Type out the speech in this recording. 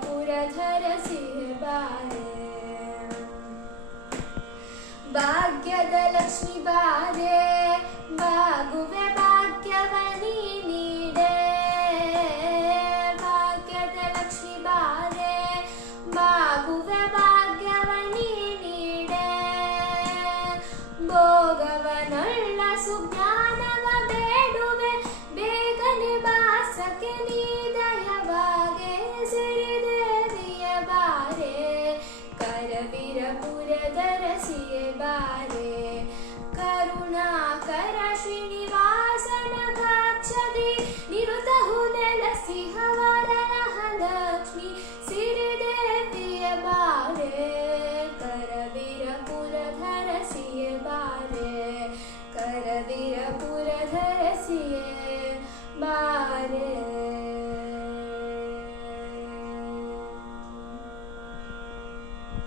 ಪುರಧರ ಬಾರೆ ಭಾಗ್ಯದ ಲಕ್ಷ್ಮಿ ಬಾರೆ ಬಾಗುವೆ ಭಾಗ್ಯವನಿ ನೀಡೆ ಭಾಗ್ಯದ ಲಕ್ಷ್ಮಿ ಬಾರೆ ಬಾಗುವೆ ಭಾಗ್ಯವನಿ ನೀಡೆ ಭೋಗವನೊಳ್ಳ ಸುಜ್ಞಾನವ ಬೇಡುವೆ ಬೇಗನೆ ಬಾಸಕ್ಕೆ ನೀ ದಯವಾಗೆ ಸಿರಿದೇವಿಯ ಬಾರೆ ಕರವೀರ ಪುರಧರ ಬಾರೆ ಕರುಣಾಕರ ಶ್ರೀನಿವಾಸನ ಕಾಕ್ಷದಿ ನಿರುತಹು ನೆಲಸಿ ಹವರನಹಲಕ್ಷ್ಮಿ ಸಿರಿದೇವಿಯ ಬಾರೆ ಕರವೀರ ಪುರಧರ ಬಾರೆ ಕರವೀರ ಪುರಧರ ಬಾರೆ